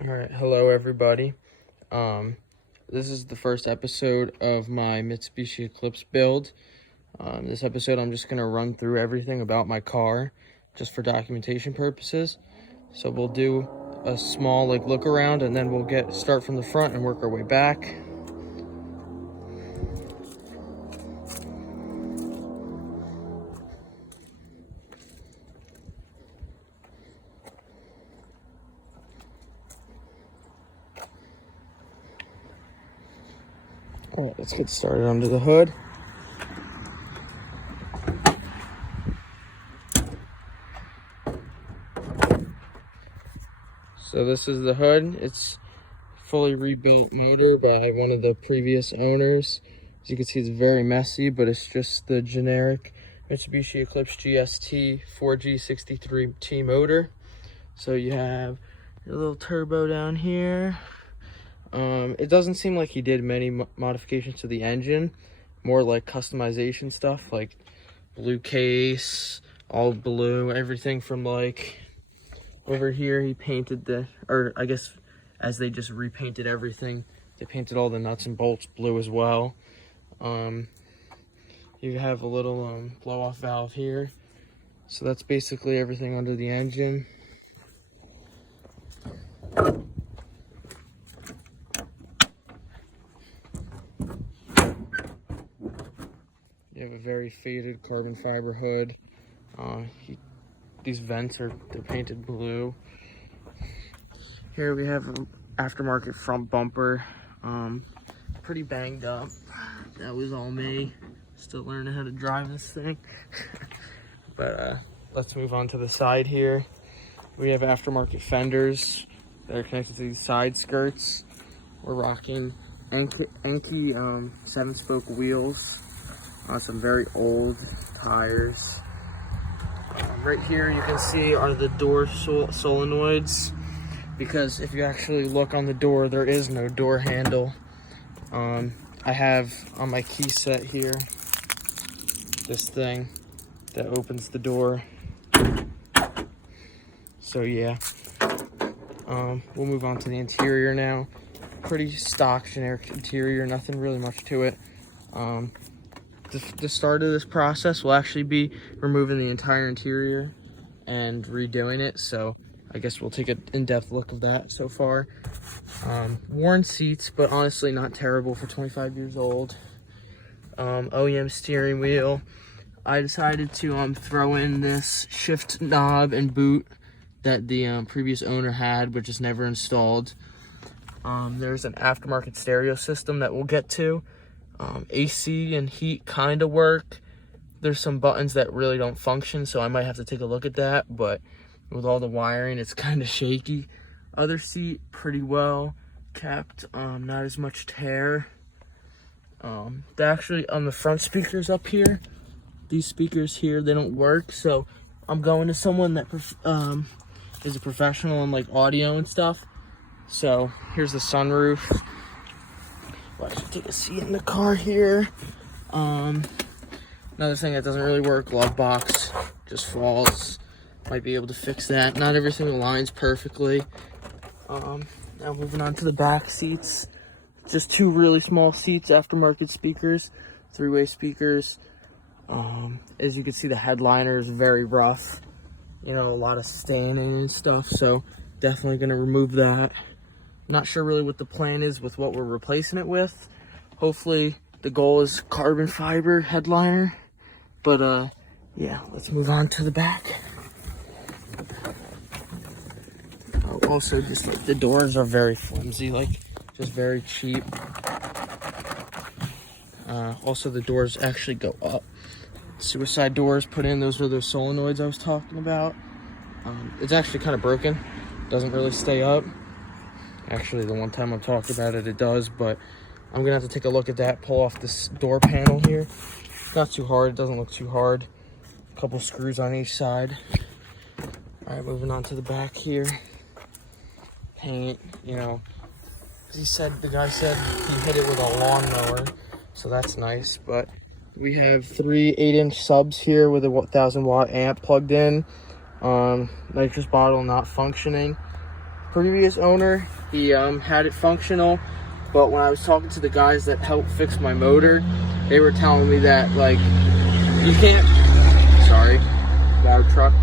All right, hello everybody. This is the first episode of my Mitsubishi Eclipse build. This episode I'm just gonna run through everything about my car, just for documentation purposes. So we'll do a small look around, and then we'll start from the front and work our way back. All right, let's get started under the hood. So this is the hood. It's fully rebuilt motor by one of the previous owners. As you can see, it's very messy, but it's just the generic Mitsubishi Eclipse GST 4G63T motor. So you have your little turbo down here. It doesn't seem like he did many modifications to the engine, more like customization stuff, like blue case, all blue, everything from over here he painted or I guess as they just repainted everything, they painted all the nuts and bolts blue as well. You have a little blow off valve here. So that's basically everything under the engine. You have a very faded carbon fiber hood. These vents they're painted blue. Here we have an aftermarket front bumper. Pretty banged up. That was all me. Still learning how to drive this thing. But let's move on to the side here. We have aftermarket fenders that are connected to these side skirts. We're rocking Enki 7-spoke wheels on some very old tires. Right here you can see are the door solenoids, because if you actually look on the door, there is no door handle. I have on my key set here this thing that opens the door. So yeah, we'll move on to the interior now. Pretty stock generic interior, nothing really much to it. The start of this process will actually be removing the entire interior and redoing it, so I guess we'll take an in-depth look of that so far. Worn seats, but honestly not terrible for 25 years old. OEM steering wheel. I decided to throw in this shift knob and boot that the previous owner had, but just never installed. There's an aftermarket stereo system that we'll get to. AC and heat kind of work. There's some buttons that really don't function, so I might have to take a look at that, but with all the wiring, it's kind of shaky. Other seat, pretty well kept, not as much tear. Actually, on the front speakers up here, these speakers here, they don't work, so I'm going to someone that is a professional in audio and stuff. So here's the sunroof. Well, I should take a seat in the car here. Another thing that doesn't really work, glove box just falls. Might be able to fix that. Not everything aligns perfectly. Now moving on to the back seats. Just two really small seats, aftermarket speakers, three-way speakers. As you can see, the headliner is very rough. You know, a lot of staining and stuff, so definitely gonna remove that. Not sure really what the plan is with what we're replacing it with. Hopefully the goal is carbon fiber headliner, but yeah, let's move on to the back. Also, just the doors are very flimsy, just very cheap. Also, the doors actually go up. Suicide doors put in, those are those solenoids I was talking about. It's actually kind of broken, doesn't really stay up. Actually, the one time I talked about it, it does, but I'm gonna have to take a look at that, pull off this door panel here. Not too hard, it doesn't look too hard. A couple screws on each side. All right, moving on to the back here. Paint, you know, the guy said he hit it with a lawnmower, so that's nice. But we have three 8-inch subs here with a 1,000-watt amp plugged in. Nitrous bottle not functioning. previous owner, he had it functional, but when I was talking to the guys that helped fix my motor, they were telling me that, like, you can't, sorry, loud truck,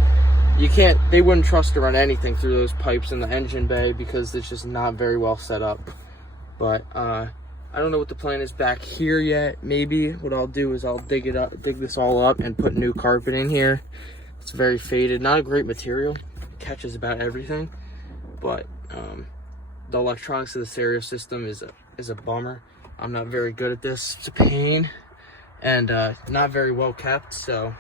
you can't, they wouldn't trust to run anything through those pipes in the engine bay because it's just not very well set up. But I don't know what the plan is back here yet. Maybe what I'll do is I'll dig this all up and put new carpet in here. It's very faded, not a great material, catches about everything, but the electronics of the stereo system is a bummer. I'm not very good at this. It's a pain, and not very well kept, so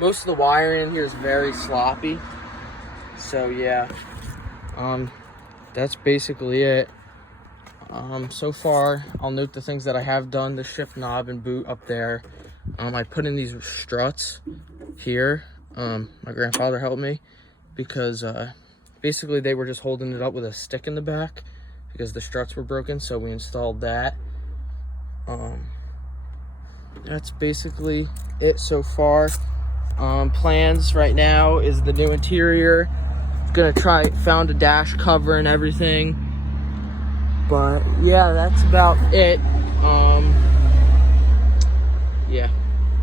most of the wiring in here is very sloppy. So yeah, that's basically it. So far, I'll note the things that I have done: the shift knob and boot up there. I put in these struts here. My grandfather helped me because basically they were just holding it up with a stick in the back because the struts were broken, so we installed that. That's basically it so far. Plans right now is the new interior. Gonna found a dash cover and everything. But yeah, that's about it.